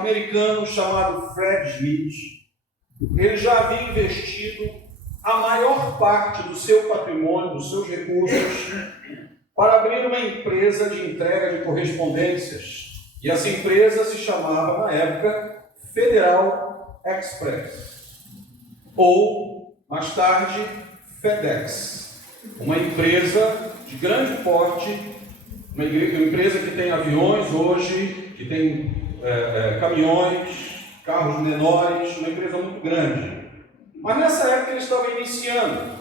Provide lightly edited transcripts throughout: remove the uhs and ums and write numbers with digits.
americano chamado Fred Smith, ele já havia investido a maior parte do seu patrimônio, dos seus recursos, para abrir uma empresa de entrega de correspondências. E essa empresa se chamava, na época, Federal Express, ou, mais tarde, FedEx. Uma empresa de grande porte, uma empresa que tem aviões hoje, que tem caminhões, carros menores, uma empresa muito grande. Mas nessa época ele estava iniciando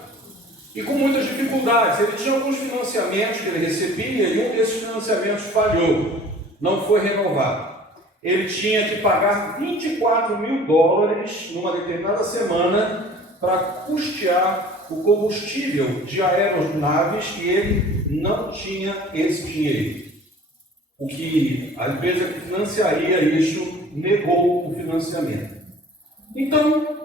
e com muitas dificuldades. Ele tinha alguns financiamentos que ele recebia e um desses financiamentos falhou, não foi renovado. Ele tinha que pagar $24 mil numa determinada semana para custear o combustível de aeronaves e ele não tinha esse dinheiro. O que a empresa que financiaria isso negou o financiamento. Então,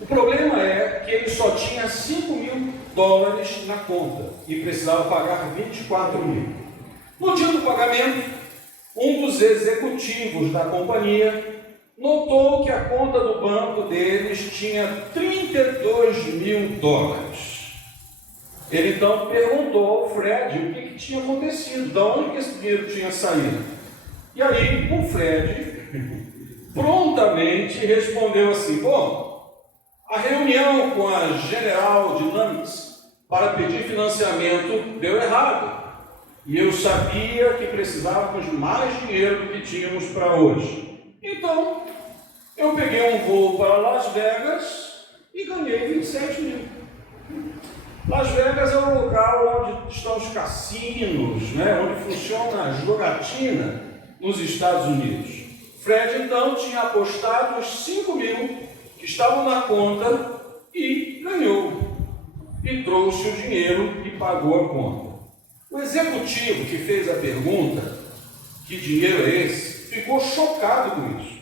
o problema é que ele só tinha $5 mil na conta e precisava pagar 24 mil. No dia do pagamento, um dos executivos da companhia notou que a conta do banco deles tinha $32 mil. Ele então perguntou ao Fred o que tinha acontecido, de onde que esse dinheiro tinha saído. E aí o Fred prontamente respondeu assim: bom, a reunião com a General Dynamics para pedir financiamento deu errado. E eu sabia que precisávamos de mais dinheiro do que tínhamos para hoje. Então, eu peguei um voo para Las Vegas e ganhei 27 mil. Las Vegas é o local onde estão os cassinos, onde funciona a jogatina nos Estados Unidos. Fred, então, tinha apostado os 5 mil que estavam na conta e ganhou. E trouxe o dinheiro e pagou a conta. O executivo que fez a pergunta, que dinheiro é esse, ficou chocado com isso.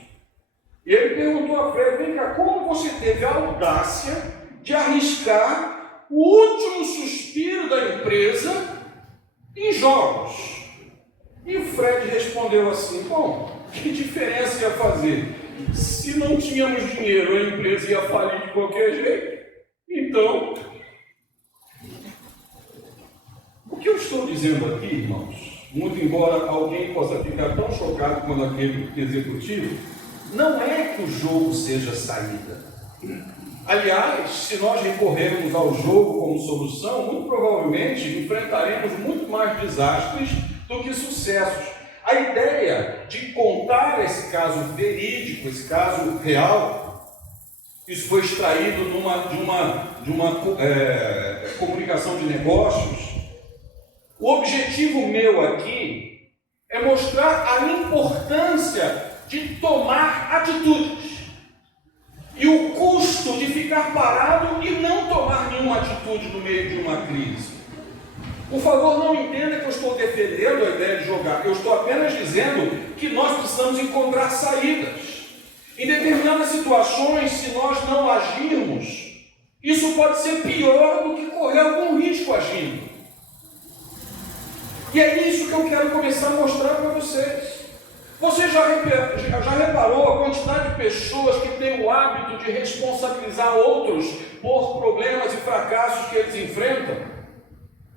E ele perguntou a Fred: vem cá, como você teve a audácia de arriscar o último suspiro da empresa em jogos? E o Fred respondeu assim: bom, que diferença ia fazer? Se não tínhamos dinheiro, a empresa ia falir de qualquer jeito. Então, o que eu estou dizendo aqui, irmãos, muito embora alguém possa ficar tão chocado quanto aquele executivo, não é que o jogo seja saída. Aliás, se nós recorrermos ao jogo como solução, muito provavelmente enfrentaremos muito mais desastres do que sucessos. A ideia de contar esse caso verídico, esse caso real, isso foi extraído de uma comunicação de negócios. O objetivo meu aqui é mostrar a importância de tomar atitudes e o custo de ficar parado e não tomar nenhuma atitude no meio de uma crise. Por favor, não entenda que eu estou defendendo a ideia de jogar. Eu estou apenas dizendo que nós precisamos encontrar saídas. Em determinadas situações, se nós não agirmos, isso pode ser pior do que correr algum risco agindo. E é isso que eu quero começar a mostrar para vocês. Você já reparou a quantidade de pessoas que têm o hábito de responsabilizar outros por problemas e fracassos que eles enfrentam?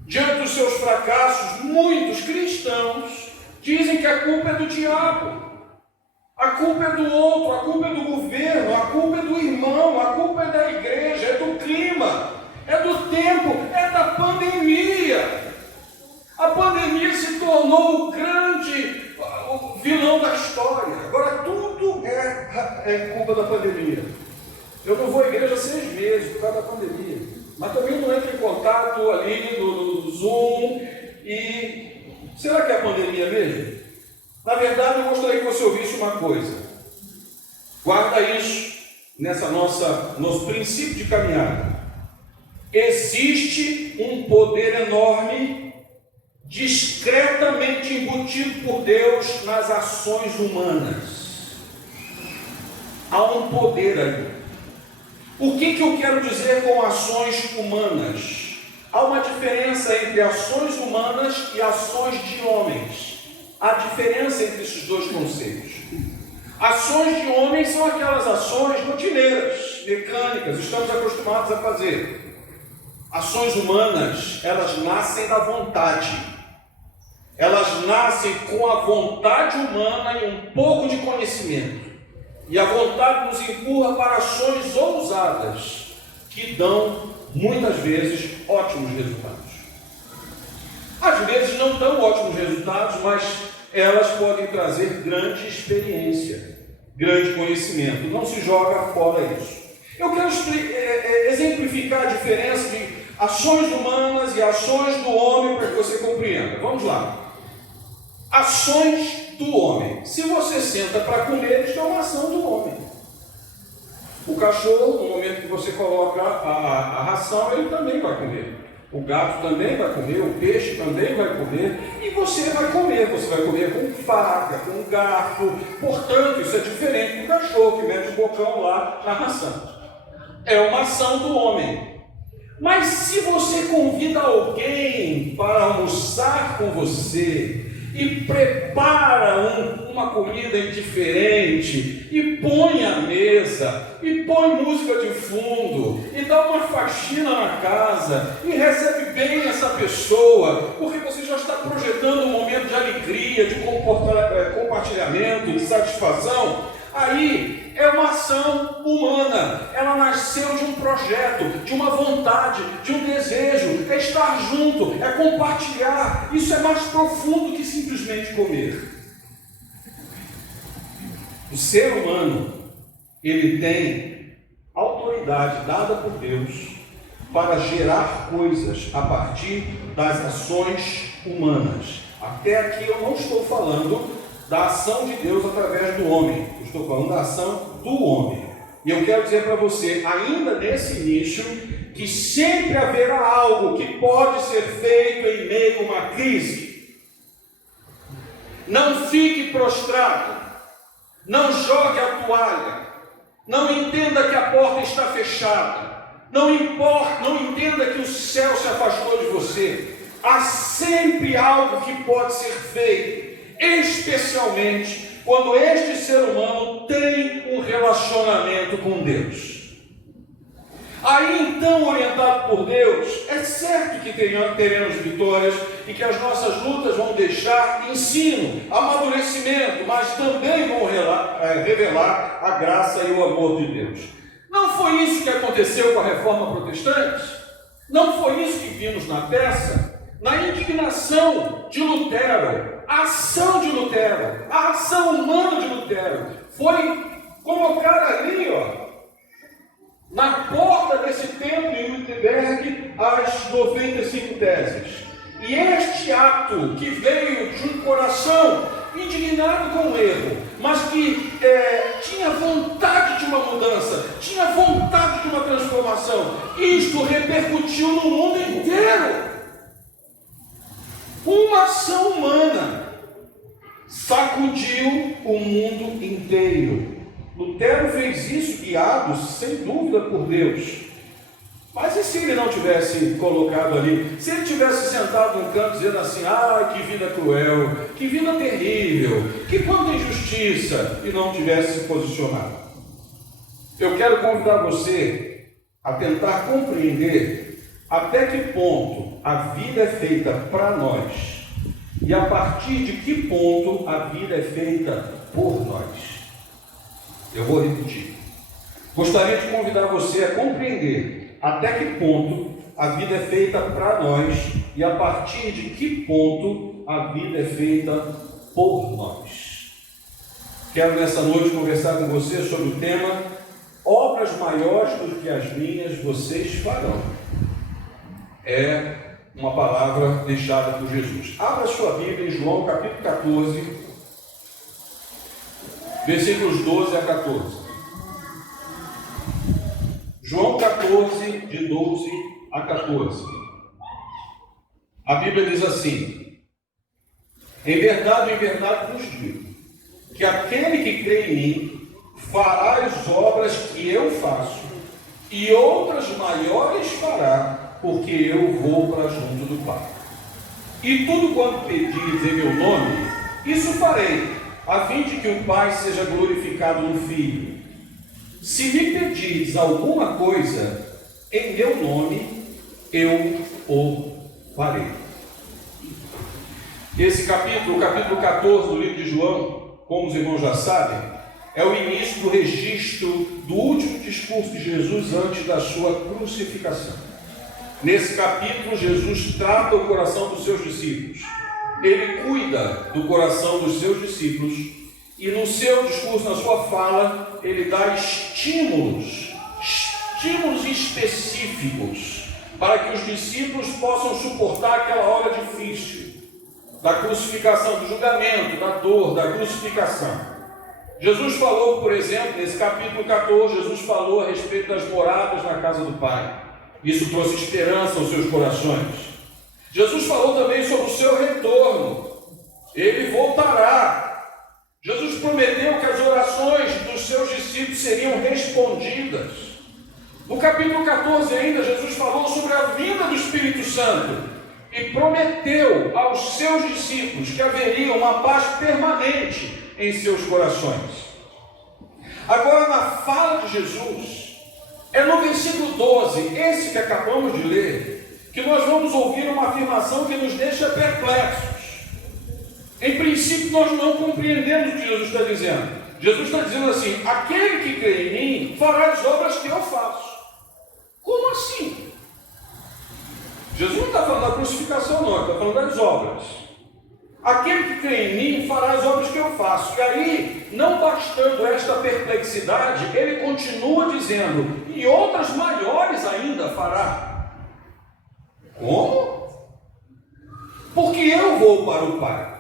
Diante dos seus fracassos, muitos cristãos dizem que a culpa é do diabo, a culpa é do outro, a culpa é do governo, a culpa é do irmão, a culpa é da igreja, é do clima, é do tempo, é da pandemia. A pandemia se tornou o grande vilão da história. Agora tudo é culpa da pandemia. Eu não vou à igreja há 6 meses por causa da pandemia, mas também não entro em contato ali no Zoom. E será que é a pandemia mesmo? Na verdade, eu gostaria que você ouvisse uma coisa. Guarda isso nosso princípio de caminhada. Existe um poder enorme discretamente embutido por Deus nas ações humanas. Há um poder aí. O que eu quero dizer com ações humanas? Há uma diferença entre ações humanas e ações de homens. a diferença entre esses dois conceitos. Ações de homem são aquelas ações rotineiras, mecânicas, estamos acostumados a fazer. Ações humanas, elas nascem da vontade. Elas nascem com a vontade humana e um pouco de conhecimento. E a vontade nos empurra para ações ousadas, que dão, muitas vezes, ótimos resultados. Às vezes não dão ótimos resultados, mas elas podem trazer grande experiência, grande conhecimento. Não se joga fora isso. Eu quero exemplificar a diferença de ações humanas e ações do homem para que você compreenda. Vamos lá. Ações do homem. Se você senta para comer, isso é uma ação do homem. O cachorro, no momento que você coloca a ração, ele também vai comer. O gato também vai comer, o peixe também vai comer, e você vai comer com faca, com garfo. Portanto, isso é diferente do cachorro que mete o bocão lá na ração. É uma ação do homem. Mas se você convida alguém para almoçar com você e prepara uma comida diferente e põe à mesa e põe música de fundo e dá uma faxina na casa e recebe bem essa pessoa, porque você já está projetando um momento de alegria, de compartilhamento, de satisfação, aí é uma ação humana. Ela nasceu de um projeto, de uma vontade, de um desejo, é estar junto, é compartilhar. Isso é mais profundo que simplesmente comer. O ser humano, ele tem autoridade dada por Deus para gerar coisas a partir das ações humanas. Até aqui eu não estou falando da ação de Deus através do homem. Eu estou falando da ação do homem. E eu quero dizer para você, ainda nesse início, que sempre haverá algo que pode ser feito em meio a uma crise. Não fique prostrado. Não jogue a toalha. Não entenda que a porta está fechada. Não entenda que o céu se afastou de você. Há sempre algo que pode ser feito. Especialmente quando este ser humano tem um relacionamento com Deus. Aí então, orientado por Deus, é certo que teremos vitórias e que as nossas lutas vão deixar ensino, amadurecimento, mas também vão revelar a graça e o amor de Deus. Não foi isso que aconteceu com a Reforma Protestante? Não foi isso que vimos na peça? Na indignação de Lutero, a ação de Lutero, a ação humana de Lutero, foi colocar ali, na porta desse templo em Wittenberg, as 95 teses. E este ato que veio de um coração indignado com o erro, mas que tinha vontade de uma mudança, tinha vontade de uma transformação, isto repercutiu no mundo inteiro. Uma ação humana sacudiu o mundo inteiro. Lutero fez isso guiado, sem dúvida, por Deus. Mas e se ele não tivesse colocado ali? Se ele tivesse sentado num canto dizendo assim: ah, que vida cruel, que vida terrível, que quanta injustiça, e não tivesse se posicionado? Eu quero convidar você a tentar compreender até que ponto a vida é feita para nós e a partir de que ponto a vida é feita por nós. Eu vou repetir. Gostaria de convidar você a compreender até que ponto a vida é feita para nós e a partir de que ponto a vida é feita por nós. Quero nessa noite conversar com você sobre o tema: obras maiores do que as minhas vocês farão. É uma palavra deixada por Jesus. Abra sua Bíblia em João capítulo 14, versículos 12 a 14. João 14, de 12 a 14. A Bíblia diz assim: em verdade vos digo, que aquele que crê em mim fará as obras que eu faço, e outras maiores fará, porque eu vou para junto do Pai. E tudo quanto pedires em meu nome, Isso farei, a fim de que o Pai seja glorificado no Filho. Se me pedirdes alguma coisa em meu nome, eu o farei. Esse capítulo, o capítulo 14 do livro de João, como os irmãos já sabem, é o início do registro do último discurso de Jesus antes da sua crucificação. Nesse capítulo, Jesus trata o coração dos seus discípulos. Ele cuida do coração dos seus discípulos e no seu discurso, na sua fala, ele dá estímulos específicos para que os discípulos possam suportar aquela hora difícil da crucificação, do julgamento, da dor, da crucificação. Jesus falou, por exemplo, nesse capítulo 14, Jesus falou a respeito das moradas na casa do Pai. Isso trouxe esperança aos seus corações. Jesus falou também sobre o seu retorno. Ele voltará. Jesus prometeu que as orações dos seus discípulos seriam respondidas. No capítulo 14 ainda, Jesus falou sobre a vinda do Espírito Santo e prometeu aos seus discípulos que haveria uma paz permanente em seus corações. Agora, na fala de Jesus, é no versículo 12, esse que acabamos de ler, que nós vamos ouvir uma afirmação que nos deixa perplexos. Em princípio, nós não compreendemos o que Jesus está dizendo. Jesus está dizendo assim: aquele que crê em mim fará as obras que eu faço. Como assim? Jesus não está falando da crucificação, não, ele está falando das obras. Aquele que crê em mim fará as obras que eu faço. E aí, não bastando esta perplexidade, ele continua dizendo: e outras maiores ainda fará. Como? Porque eu vou para o Pai.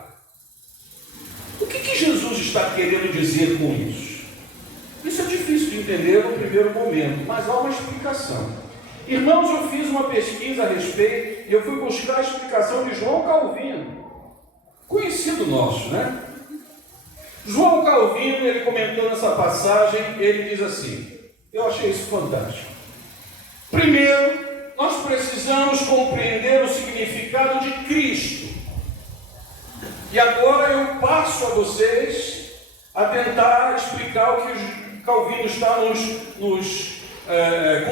O que Jesus está querendo dizer com isso? Isso é difícil de entender no primeiro momento, mas há uma explicação. Irmãos, eu fiz uma pesquisa a respeito e eu fui buscar a explicação de João Calvino, conhecido nosso, né? João Calvino, ele comentando essa passagem, ele diz assim, eu achei isso fantástico. Primeiro, nós precisamos compreender o significado de Cristo. E agora eu passo a vocês a tentar explicar o que o Calvino está nos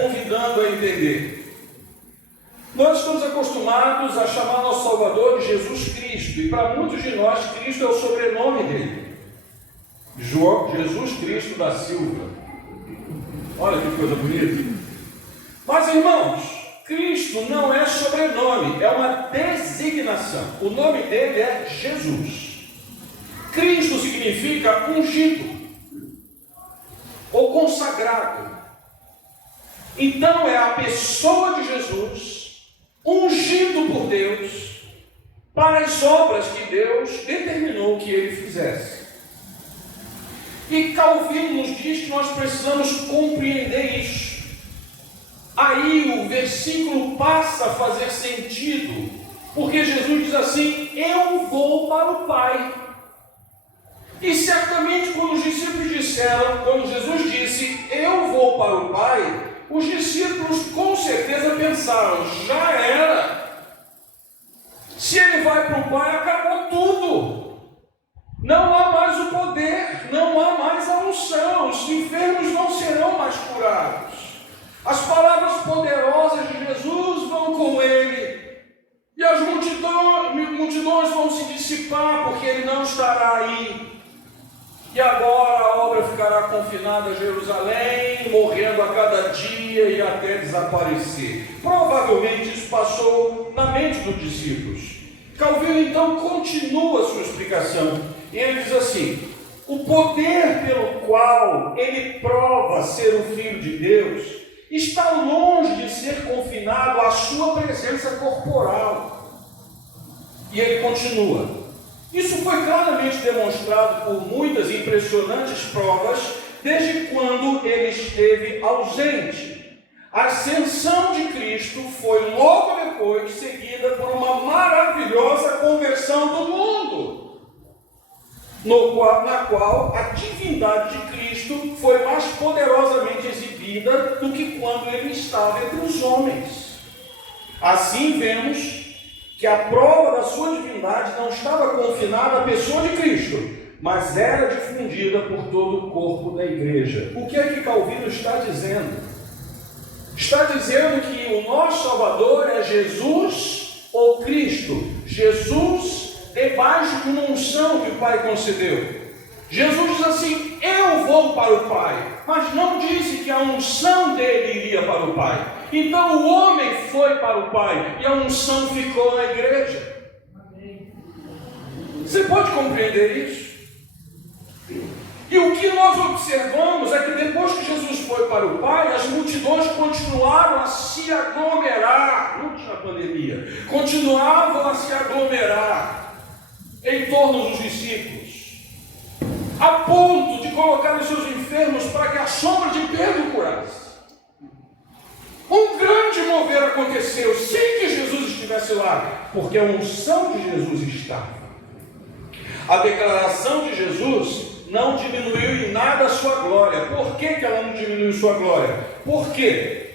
convidando a entender. Nós estamos acostumados a chamar nosso Salvador de Jesus Cristo, e para muitos de nós, Cristo é o sobrenome dele. Jesus Cristo da Silva. Olha que coisa bonita. Mas, irmãos, Cristo não é sobrenome, é uma designação. O nome dele é Jesus. Cristo significa ungido ou consagrado. Então é a pessoa de Jesus, ungido por Deus, para as obras que Deus determinou que ele fizesse. E Calvino nos diz que nós precisamos compreender isso. Aí o versículo passa a fazer sentido, porque Jesus diz assim: eu vou para o Pai. E certamente quando os discípulos disseram, quando Jesus disse, eu vou para o Pai, os discípulos com certeza pensaram, já era. Se ele vai para o Pai, acabou tudo. Não há mais o poder, não há mais a unção, os enfermos não serão mais curados. As palavras poderosas de Jesus vão com ele. E as multidões vão se dissipar, porque ele não estará aí. E agora a obra ficará confinada a Jerusalém, morrendo a cada dia e até desaparecer. Provavelmente isso passou na mente dos discípulos. Calvino então continua a sua explicação. E ele diz assim: o poder pelo qual ele prova ser o Filho de Deus está longe de ser confinado à sua presença corporal. E ele continua. Isso foi claramente demonstrado por muitas impressionantes provas desde quando ele esteve ausente. A ascensão de Cristo foi logo depois seguida por uma maravilhosa conversão do mundo, na qual a divindade de Cristo foi mais poderosamente exibida do que quando ele estava entre os homens. Assim vemos que a prova da sua divindade não estava confinada à pessoa de Cristo, mas era difundida por todo o corpo da igreja. O que é que Calvino está dizendo? Está dizendo que o nosso Salvador é Jesus ou Cristo. Jesus debaixo de uma unção que o Pai concedeu. Jesus diz assim: eu vou para o Pai, mas não disse que a unção dele iria para o Pai. Então o homem foi para o Pai e a unção ficou na igreja. Você pode compreender isso? E o que nós observamos é que depois que Jesus foi para o Pai, as multidões continuaram a se aglomerar, não tinha pandemia, continuavam a se aglomerar em torno dos discípulos, a ponto de colocar os seus enfermos para que a sombra de Pedro curasse. Um grande mover aconteceu sem que Jesus estivesse lá, porque a unção de Jesus estava. A declaração de Jesus não diminuiu em nada a sua glória. Por que ela não diminuiu sua glória? Porque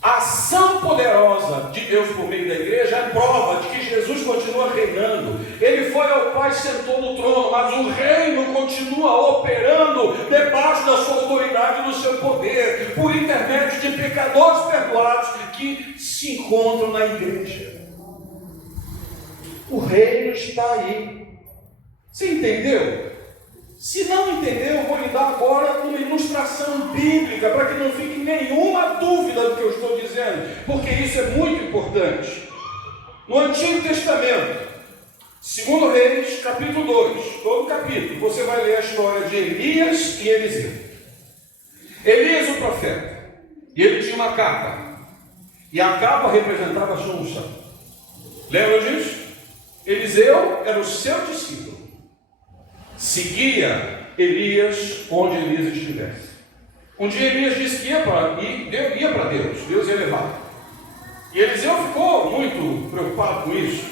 a ação poderosa de Deus por meio da igreja é prova de que Jesus continua reinando. Ele foi ao Pai e sentou no trono, mas o reino continua operando debaixo da sua autoridade e do seu poder, por intermédio de pecadores perdoados que se encontram na igreja. O reino está aí. Você entendeu? Se não entendeu, eu vou lhe dar agora uma ilustração bíblica, para que não fique nenhuma dúvida do que eu estou dizendo, porque isso é muito importante. No Antigo Testamento, 2 Reis, capítulo 2, todo capítulo, você vai ler a história de Elias e Eliseu. Elias, o profeta, e ele tinha uma capa, e a capa representava a sua unção. Lembra disso? Eliseu era o seu discípulo. Seguia Elias onde Elias estivesse. Um dia Elias disse que ia para Deus, Deus ia levar. E Eliseu ficou muito preocupado com isso.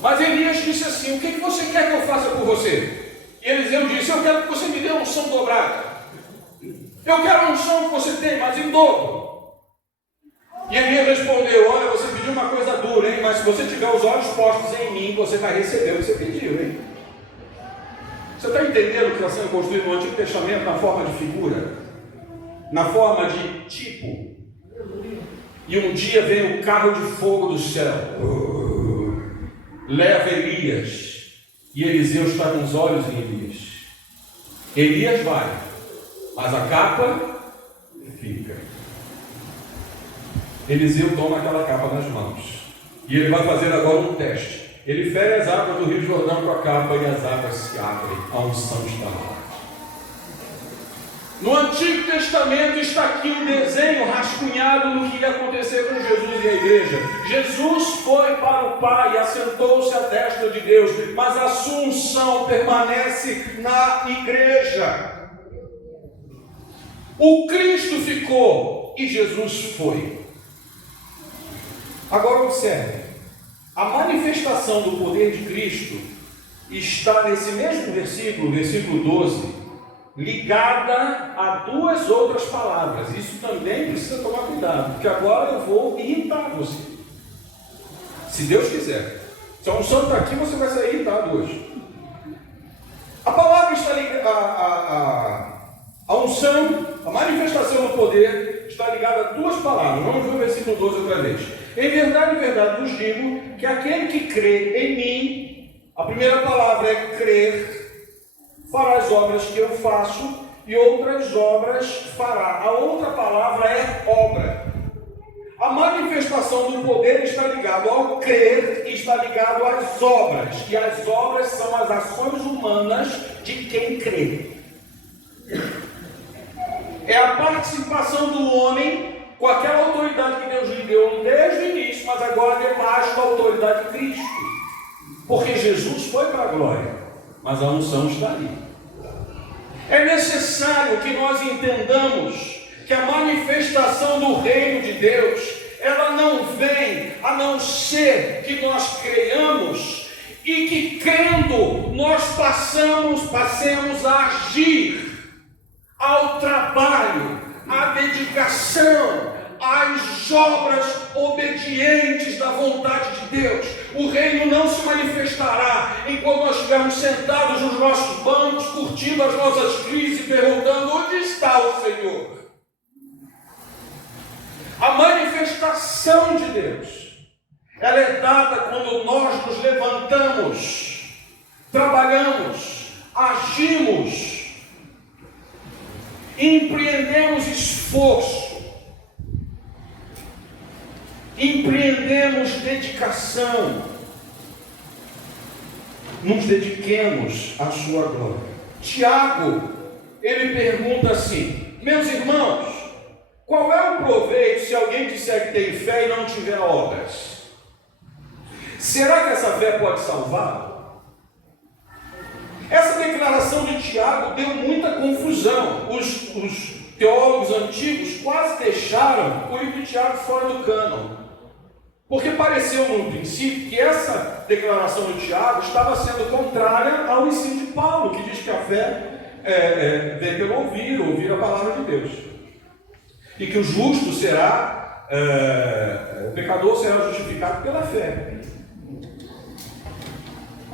Mas Elias disse assim: o que você quer que eu faça por você? E Eliseu disse: eu quero que você me dê uma unção dobrada. Eu quero a unção que você tem, mas em dobro. E Elias respondeu: olha, você pediu uma coisa dura, hein? Mas se você tiver os olhos postos em mim, você vai receber o que você pediu, hein? Você está entendendo o que está sendo construído no Antigo Testamento na forma de figura? Na forma de tipo? E um dia vem o carro de fogo do céu, leva Elias, e Eliseu está com os olhos em Elias. Elias vai, mas a capa fica. Eliseu toma aquela capa nas mãos, e ele vai fazer agora um teste. Ele fere as águas do Rio Jordão com a capa e as águas se abrem. A unção está lá. No Antigo Testamento está aqui um desenho rascunhado do que ia acontecer com Jesus e a igreja. Jesus foi para o Pai e assentou-se à destra de Deus, mas a sua unção permanece na igreja. O Cristo ficou e Jesus foi. Agora observe. A manifestação do poder de Cristo está nesse mesmo versículo, versículo 12, ligada a duas outras palavras. Isso também precisa tomar cuidado, porque agora eu vou irritar você. Se Deus quiser. Se a unção está aqui, você vai sair irritado hoje. A palavra está ligada, a unção, a manifestação do poder está ligada a duas palavras. Vamos ver o versículo 12 outra vez. Em verdade vos digo que aquele que crê em mim, a primeira palavra é crer, fará as obras que eu faço e outras obras fará. A outra palavra é obra. A manifestação do poder está ligado ao crer e está ligado às obras. E as obras são as ações humanas de quem crê. É a participação do homem com aquela autoridade que Deus lhe deu desde o início, mas agora debaixo da autoridade de Cristo. Porque Jesus foi para a glória, mas a unção está ali. É necessário que nós entendamos que a manifestação do reino de Deus, ela não vem a não ser que nós creiamos e que crendo nós passemos a agir, ao trabalho, à dedicação, à às obras obedientes da vontade de Deus. O reino não se manifestará enquanto nós estivermos sentados nos nossos bancos, curtindo as nossas crises, perguntando: onde está o Senhor? A manifestação de Deus, ela é dada quando nós nos levantamos, trabalhamos, agimos, empreendemos esforço, empreendemos dedicação, nos dediquemos à sua glória. Tiago, ele pergunta assim: meus irmãos, qual é o proveito se alguém disser que tem fé e não tiver obras? Será que essa fé pode salvá-lo? Essa declaração de Tiago deu muita confusão. Os teólogos antigos quase deixaram o livro de Tiago fora do cânon, porque pareceu no princípio que essa declaração de Tiago estava sendo contrária ao ensino de Paulo, que diz que a fé vem pelo ouvir a palavra de Deus, e que o justo será, o pecador será justificado pela fé.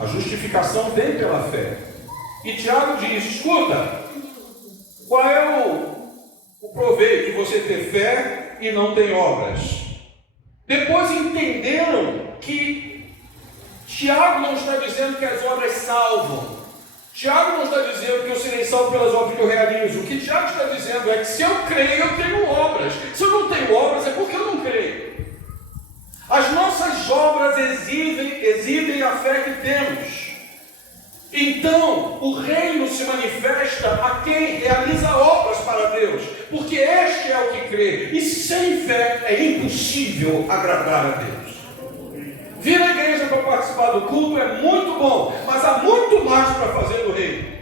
A justificação vem pela fé. E Tiago diz: escuta, qual é o proveito de você ter fé e não tem obras? Depois entenderam que Tiago não está dizendo que as obras salvam. Tiago não está dizendo que eu serei salvo pelas obras que eu realizo. O que Tiago está dizendo é que se eu creio, eu tenho obras. Se eu não tenho obras, é porque eu não creio. As nossas obras exibem a fé que temos. Então, o reino se manifesta a quem realiza obras para Deus, porque este é o que crê, e sem fé é impossível agradar a Deus. Vir à igreja para participar do culto é muito bom, mas há muito mais para fazer no reino.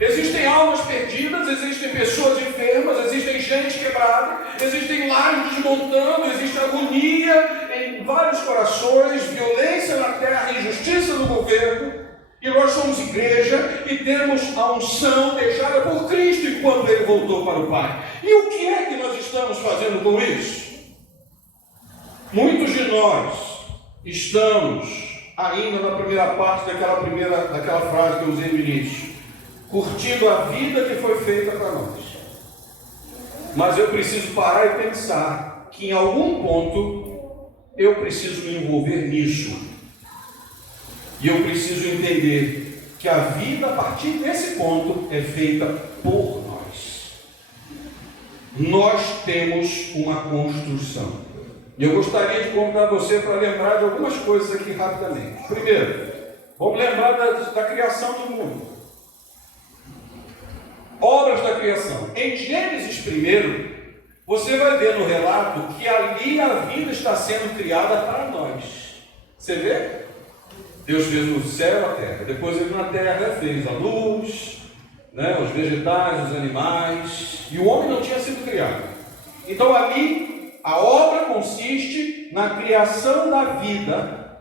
Existem almas perdidas, existem pessoas enfermas, existem gente quebrada, existem lares desmontando, existe agonia em vários corações, violência na terra, injustiça no governo. E nós somos igreja e temos a unção deixada por Cristo enquanto Ele voltou para o Pai. E o que é que nós estamos fazendo com isso? Muitos de nós estamos ainda na primeira parte daquela frase que eu usei no início, curtindo a vida que foi feita para nós. Mas eu preciso parar e pensar que em algum ponto eu preciso me envolver nisso. E eu preciso entender que a vida a partir desse ponto é feita por nós. Nós temos uma construção. E eu gostaria de convidar você para lembrar de algumas coisas aqui rapidamente. Primeiro, vamos lembrar da criação do mundo. Obras da criação. Em Gênesis 1, você vai ver no relato que ali a vida está sendo criada para nós. Você vê? Deus fez o céu e a terra. Depois Ele na terra fez a luz, os vegetais, os animais. E o homem não tinha sido criado. Então ali a obra consiste na criação da vida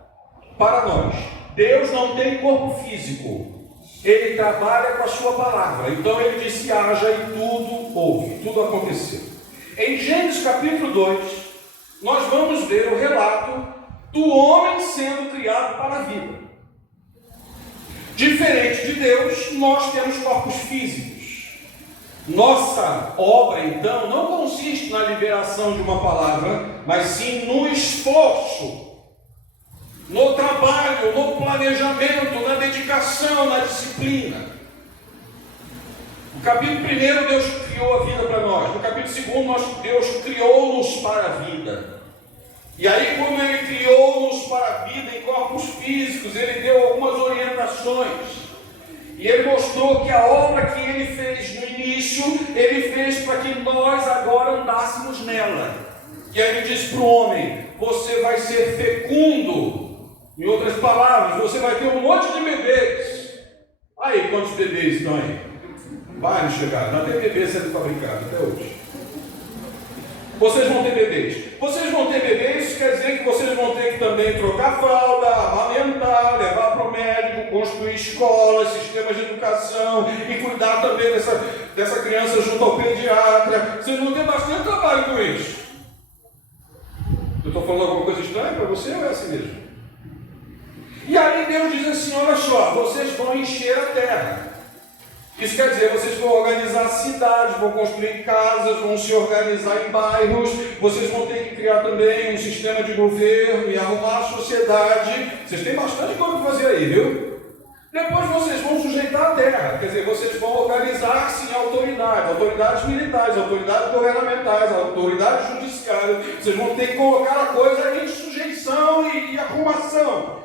para nós. Deus não tem corpo físico. Ele trabalha com a sua palavra. Então Ele disse: haja, e tudo houve, tudo aconteceu. Em Gênesis capítulo 2, nós vamos ver o relato do homem sendo criado para a vida. Diferente de Deus, nós temos corpos físicos. Nossa obra, então, não consiste na liberação de uma palavra, mas sim no esforço, no trabalho, no planejamento, na dedicação, na disciplina. No capítulo 1, Deus criou a vida para nós. No capítulo 2, Deus criou-nos para a vida. E aí, quando Ele criou-nos para a vida em corpos físicos, Ele deu algumas orientações. E Ele mostrou que a obra que Ele fez no início, Ele fez para que nós agora andássemos nela. E aí Ele disse para o homem: você vai ser fecundo. Em outras palavras, você vai ter um monte de bebês. Aí, quantos bebês estão aí? Vai chegar, não tem bebês sendo fabricados até hoje. Vocês vão ter bebês. Vocês vão ter bebês, quer dizer que vocês vão ter que também trocar fralda, amamentar, levar para o médico, construir escolas, sistemas de educação e cuidar também dessa criança junto ao pediatra. Vocês vão ter bastante trabalho com isso. falando alguma coisa estranha para você ou é assim mesmo? E aí Deus diz assim, olha só, vocês vão encher a terra. Isso quer dizer, vocês vão organizar cidades, vão construir casas, vão se organizar em bairros, vocês vão ter que criar também um sistema de governo e arrumar a sociedade. Vocês têm bastante coisa para fazer aí, viu? Depois vocês vão sujeitar a terra, quer dizer, vocês vão organizar-se em autoridades militares, autoridades governamentais, autoridades judiciárias. Vocês vão ter que colocar a coisa em sujeição e arrumação.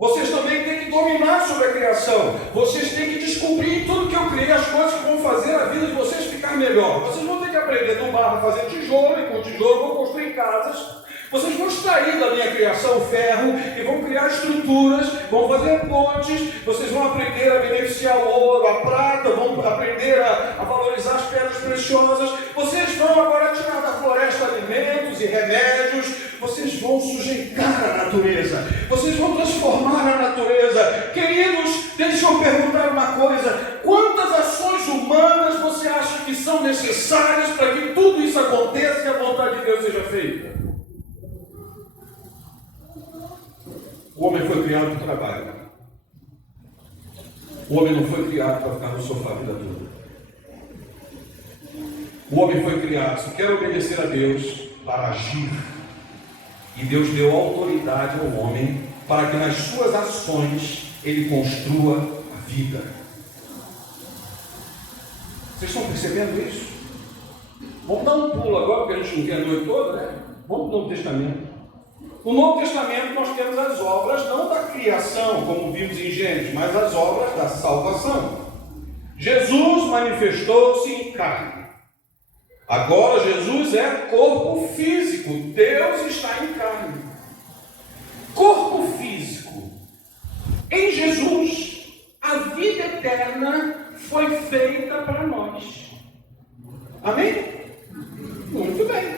Vocês também têm que dominar sobre a criação. Vocês têm que descobrir tudo que eu criei, as coisas que vão fazer a vida de vocês ficar melhor. Vocês vão ter que aprender do barro a fazer tijolo, e com tijolo vão construir casas. Vocês vão extrair da minha criação o ferro e vão criar estruturas, vão fazer pontes, vocês vão aprender a beneficiar o ouro, a prata, vão aprender a valorizar as pedras preciosas. Vocês vão agora tirar da floresta alimentos e remédios, vocês vão sujeitar a natureza, vocês vão transformar a natureza. Queridos, deixa eu perguntar uma coisa: quantas ações humanas você acha que são necessárias para que tudo isso aconteça e a vontade de Deus seja feita? O homem foi criado para o trabalho. O homem não foi criado para ficar no sofá a vida toda. O homem foi criado, se quer obedecer a Deus, para agir. E Deus deu autoridade ao homem para que nas suas ações ele construa a vida. Vocês estão percebendo isso? Vamos dar um pulo agora, porque a gente não tem a noite toda, né? Vamos para o Novo Testamento. No Novo Testamento nós temos as obras, não da criação, como vimos em Gênesis, mas as obras da salvação. Jesus manifestou-se em carne. Agora Jesus é corpo físico. Deus está em carne. Corpo físico. Em Jesus, a vida eterna foi feita para nós. Amém? Muito bem.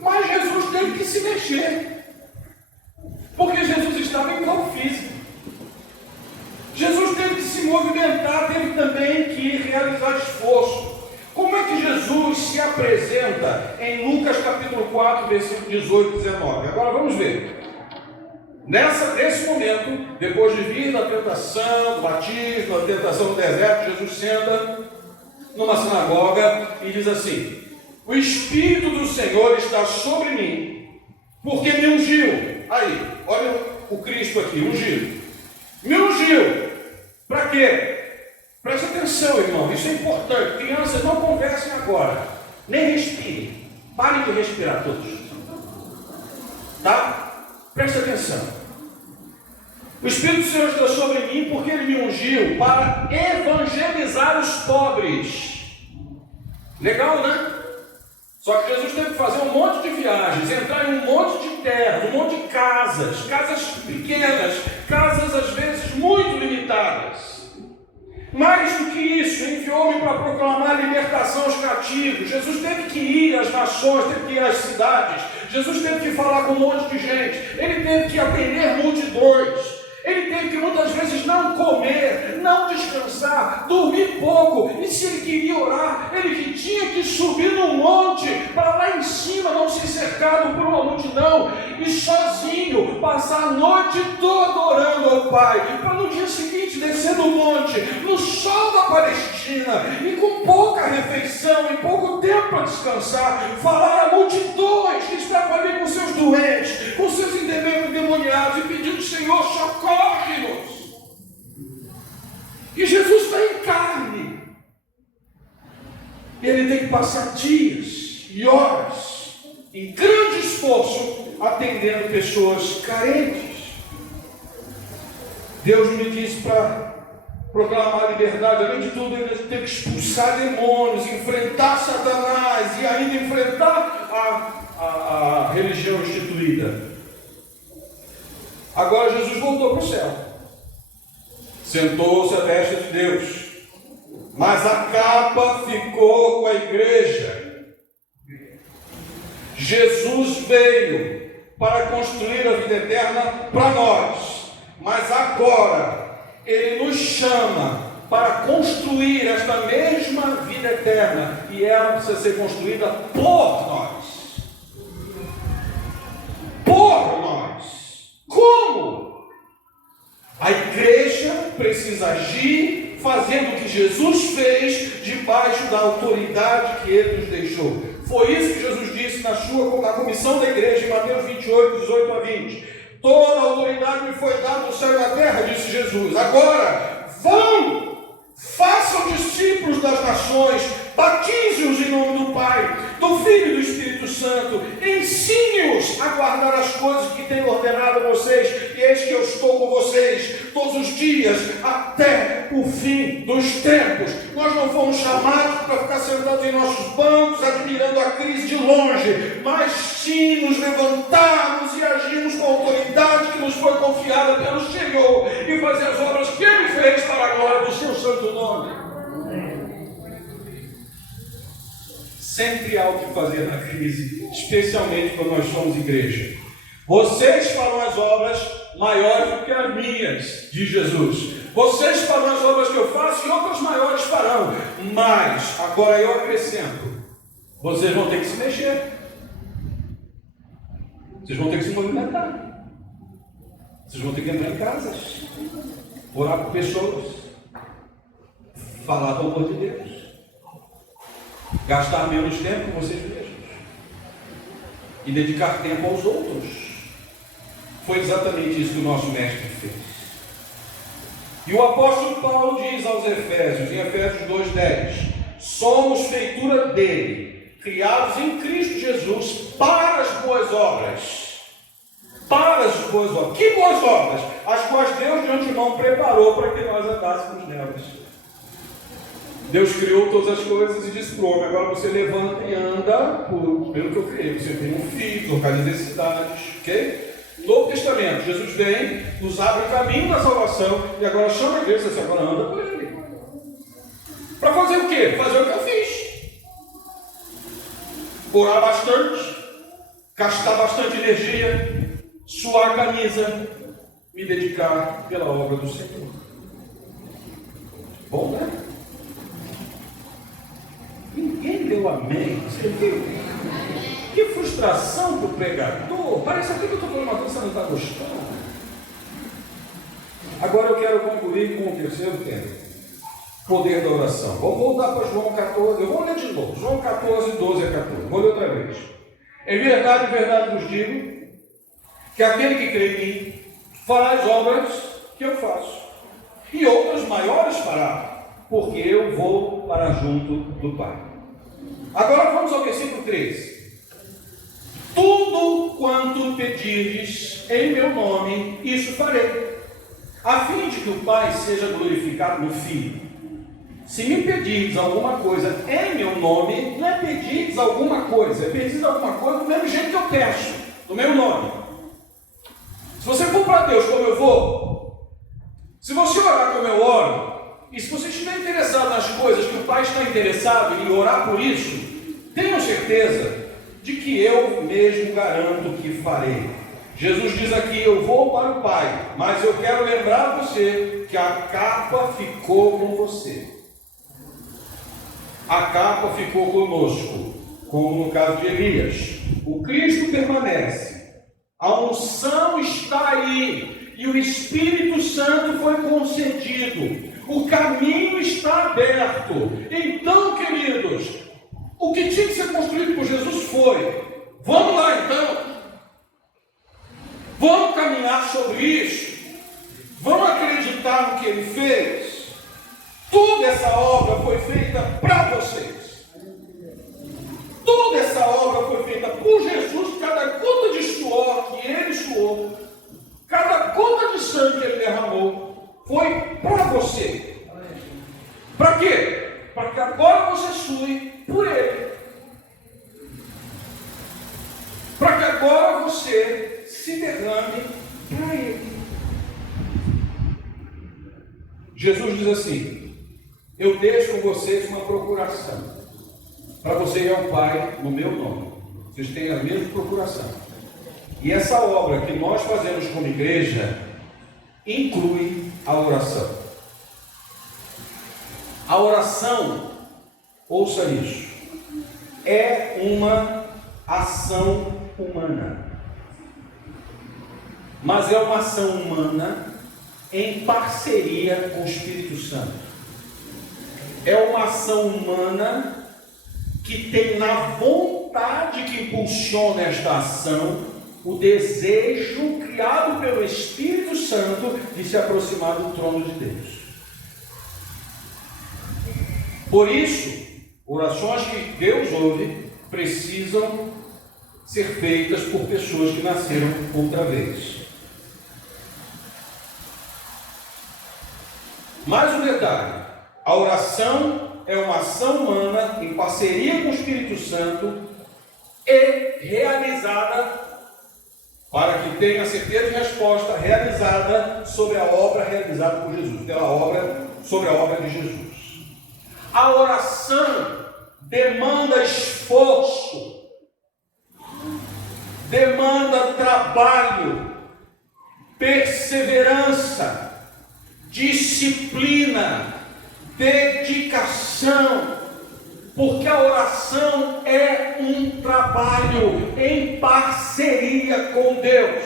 Mas Jesus teve que se mexer. Porque Jesus estava em corpo físico. Jesus teve que se movimentar, teve também que realizar esforço. Como é que Jesus se apresenta em Lucas capítulo 4, versículo 18 e 19? Agora vamos ver. Nesse momento, depois de vir da tentação, do batismo, da tentação no deserto, Jesus senta numa sinagoga e diz assim: o Espírito do Senhor está sobre mim, porque me ungiu. Aí, olha o Cristo aqui, ungido. Me ungiu. Para quê? Preste atenção, irmão, isso é importante. Crianças, não conversem agora, nem respirem. Parem de respirar todos. Tá? Preste atenção. O Espírito do Senhor está sobre mim porque Ele me ungiu para evangelizar os pobres. Legal, né? Só que Jesus teve que fazer um monte de viagens, entrar em um monte de terras, um monte de casas, casas pequenas, casas às vezes muito limitadas. Mais do que isso, enviou-me para proclamar a libertação aos cativos. Jesus teve que ir às nações, teve que ir às cidades. Jesus teve que falar com um monte de gente. Ele teve que atender multidões. Ele teve que muitas vezes não comer, não descansar, dormir pouco. E se ele queria orar, ele tinha que subir num monte para lá em cima não ser cercado por uma multidão e sozinho passar a noite toda orando ao Pai, para no dia seguinte descer do monte, no sol da Palestina, e com pouca refeição e pouco tempo para descansar, falar a multidões que estavam ali com seus doentes, com seus endemoniados, e pedindo: Senhor, socorre-nos. E Jesus está em carne. Ele tem que passar dias e horas em grande esforço atendendo pessoas carentes. Deus me disse para proclamar a liberdade. Além de tudo, ele teve que expulsar demônios, enfrentar Satanás e ainda enfrentar a religião instituída. Agora Jesus voltou para o céu, sentou-se à destra de Deus, mas a capa ficou com a igreja. Jesus veio para construir a vida eterna para nós, mas agora Ele nos chama para construir esta mesma vida eterna, e ela precisa ser construída por nós. Por precisa agir fazendo o que Jesus fez debaixo da autoridade que Ele nos deixou. Foi isso que Jesus disse na comissão da igreja, em Mateus 28, 18 a 20. Toda a autoridade me foi dada no céu e na terra, disse Jesus. Agora, vão, façam discípulos das nações, batize-os em nome do Pai, do Filho e do Espírito Santo, ensine-os a guardar as coisas que tenho ordenado a vocês, e eis que eu estou com vocês todos os dias, até o fim dos tempos. Nós não fomos chamados para ficar sentados em nossos bancos, admirando a crise de longe, mas sim nos levantarmos e agirmos com a autoridade que nos foi confiada pelo Senhor, e fazer as obras que Ele fez para a glória do seu santo nome. Sempre há o que fazer na crise, especialmente quando nós somos igreja. Vocês farão as obras maiores do que as minhas, diz Jesus. Vocês farão as obras que eu faço e outras maiores farão. Mas, agora eu acrescento, vocês vão ter que se mexer. Vocês vão ter que se movimentar. Vocês vão ter que entrar em casas, orar por pessoas, falar do amor de Deus. Gastar menos tempo com vocês mesmos e dedicar tempo aos outros. Foi exatamente isso que o nosso mestre fez. E o apóstolo Paulo diz aos Efésios, em Efésios 2:10: somos feitura dele, criados em Cristo Jesus para as boas obras. Para as boas obras. Que boas obras? As quais Deus de antemão preparou para que nós andássemos nelas. Deus criou todas as coisas e disse para o homem: agora você levanta e anda pelo que eu criei. Você tem um filho, localiza as cidades, ok? Novo Testamento, Jesus vem, nos abre o caminho da salvação e agora chama a igreja e diz: agora anda por ele. Para fazer o quê? Fazer o que eu fiz. Orar bastante, gastar bastante energia, suar a camisa, me dedicar pela obra do Senhor. Bom, né? Ninguém deu amém. Você viu? Que frustração para o pregador. Parece até que eu estou falando uma coisa que você não está gostando. Agora eu quero concluir com o terceiro tema: poder da oração. Vamos voltar para João 14. Eu vou ler de novo. João 14, 12 a 14. Vou ler outra vez. Em verdade vos digo que aquele que crê em mim fará as obras que eu faço, e outras maiores fará, porque eu vou para junto do Pai. Agora vamos ao versículo 13. Tudo quanto pedirdes em meu nome, isso farei, a fim de que o Pai seja glorificado no Filho. Se me pedirdes alguma coisa em meu nome, não é pedirdes alguma coisa, é pedirdes alguma coisa do mesmo jeito que eu peço, do meu nome. Se você for para Deus como eu vou, se você orar como eu oro, e se você estiver interessado nas coisas que o Pai está interessado em orar por isso, tenham certeza de que eu mesmo garanto que farei. Jesus diz aqui: eu vou para o Pai, mas eu quero lembrar você que a capa ficou com você. A capa ficou conosco, como no caso de Elias. O Cristo permanece. A unção está aí e o Espírito Santo foi concedido. O caminho está aberto. Então, queridos, o que tinha que ser construído por Jesus foi. Vamos lá então. Vamos caminhar sobre isso. Vamos acreditar no que Ele fez. Toda essa obra foi feita para vocês. Toda essa obra foi feita por Jesus. Cada gota de suor que Ele suou, cada gota de sangue que Ele derramou, foi para você. Para quê? Para que agora você sue por Ele. Para que agora você se derrame para Ele. Jesus diz assim: eu deixo com vocês uma procuração, para você ir ao Pai no meu nome. Vocês têm a mesma procuração. E essa obra que nós fazemos como igreja inclui a oração. A oração, ouça isso, é uma ação humana. Mas é uma ação humana em parceria com o Espírito Santo. É uma ação humana que tem na vontade que impulsiona esta ação o desejo criado pelo Espírito Santo de se aproximar do trono de Deus. Por isso, orações que Deus ouve precisam ser feitas por pessoas que nasceram outra vez. Mais um detalhe: a oração é uma ação humana em parceria com o Espírito Santo e realizada, para que tenha certeza de resposta, realizada sobre a obra realizada por Jesus, sobre a obra de Jesus. A oração demanda esforço, demanda trabalho, perseverança, disciplina, dedicação, porque a oração é um trabalho em parceria com Deus.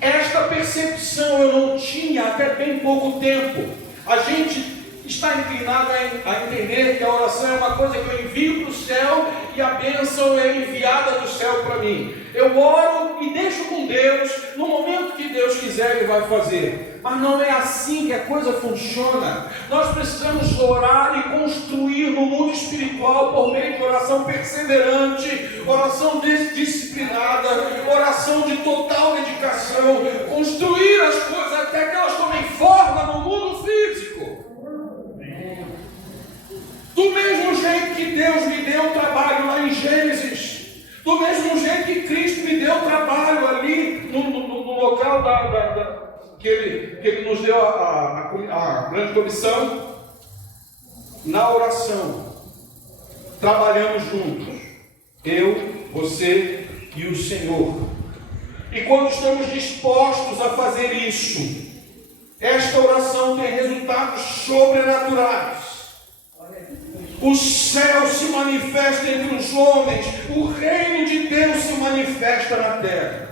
Esta percepção eu não tinha até bem pouco tempo. A gente está inclinado a entender que a oração é uma coisa que eu envio para o céu e a bênção é enviada do céu para mim. Eu oro e deixo com Deus, no momento que Deus quiser Ele vai fazer. Mas não é assim que a coisa funciona. Nós precisamos orar e construir no mundo espiritual por meio de oração perseverante, oração disciplinada, oração de total dedicação, construir as coisas até que elas tomem forma no mundo físico. Do mesmo jeito que Deus me deu trabalho lá em Gênesis, do mesmo jeito que Cristo me deu trabalho ali no local que ele nos deu a grande comissão, na oração, trabalhamos juntos, eu, você e o Senhor. E quando estamos dispostos a fazer isso, esta oração tem resultados sobrenaturais. O céu se manifesta entre os homens, o reino de Deus se manifesta na terra.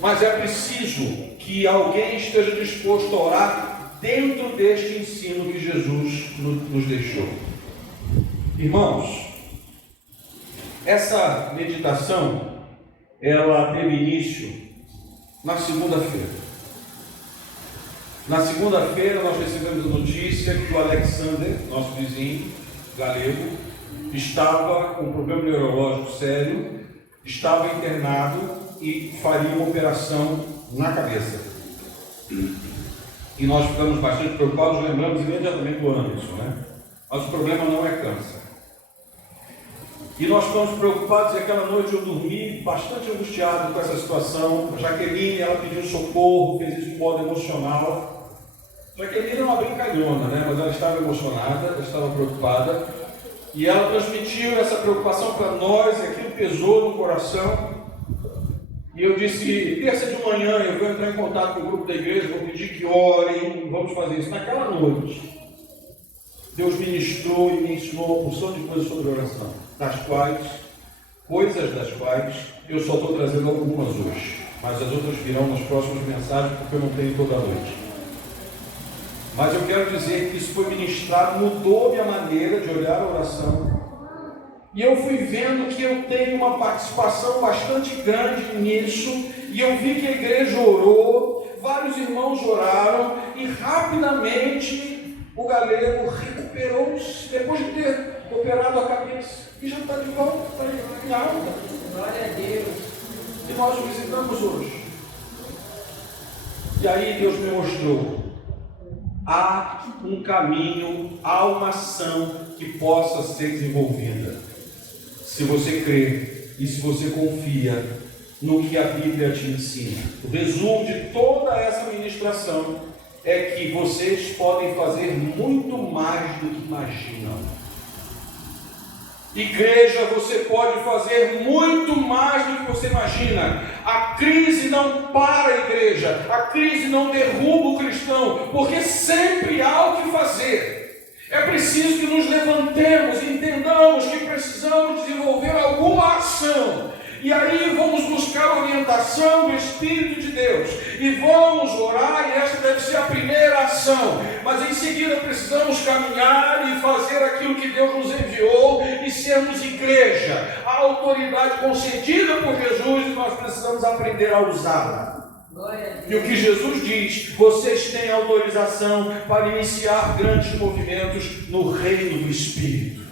Mas é preciso que alguém esteja disposto a orar dentro deste ensino que Jesus nos deixou. Irmãos, essa meditação, ela teve início na segunda-feira. Na segunda-feira nós recebemos a notícia que o Alexander, nosso vizinho galego, estava com um problema neurológico sério, estava internado e faria uma operação na cabeça. E nós ficamos bastante preocupados, lembramos imediatamente do Anderson, né? Mas o problema não é câncer. E nós ficamos preocupados e aquela noite eu dormi bastante angustiado com essa situação. A Jaqueline, ela pediu socorro, fez isso de modo emocional. Jaqueline é uma brincalhona, né? Mas ela estava emocionada, ela estava preocupada. E ela transmitiu essa preocupação para nós, e aquilo pesou no coração. E eu disse, terça de manhã eu vou entrar em contato com o grupo da igreja, vou pedir que orem, vamos fazer isso. Naquela noite, Deus ministrou e me ensinou uma porção de coisas sobre oração, coisas das quais eu só estou trazendo algumas hoje, mas as outras virão nas próximas mensagens, porque eu não tenho toda a noite. Mas eu quero dizer que isso foi ministrado, mudou minha maneira de olhar a oração. E eu fui vendo que eu tenho uma participação bastante grande nisso, e eu vi que a igreja orou, vários irmãos oraram, e rapidamente o galego recuperou-se, depois de ter operado a cabeça, e já está de volta, está em alta. Glória a Deus. E nós o visitamos hoje. E aí Deus me mostrou, há um caminho, há uma ação que possa ser desenvolvida. Se você crê e se você confia no que a Bíblia te ensina. O resumo de toda essa ministração é que vocês podem fazer muito mais do que imaginam. Igreja, você pode fazer muito mais do que você imagina. A crise não para a igreja, a crise não derruba o cristão, porque sempre há o que fazer. É preciso que nos levantemos e entendamos que precisamos desenvolver alguma ação. E aí vamos buscar a orientação do Espírito de Deus. E vamos orar, e essa deve ser a primeira ação. Mas em seguida precisamos caminhar e fazer aquilo que Deus nos enviou e sermos igreja. A autoridade concedida por Jesus, nós precisamos aprender a usá-la. E o que Jesus diz: vocês têm autorização para iniciar grandes movimentos no reino do Espírito.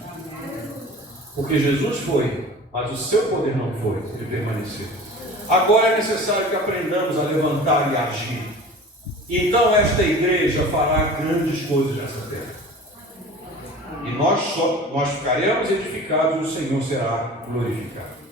Porque Jesus foi, mas o seu poder não foi, ele permaneceu. Agora é necessário que aprendamos a levantar e agir. Então esta igreja fará grandes coisas nessa terra. E nós ficaremos edificados e o Senhor será glorificado.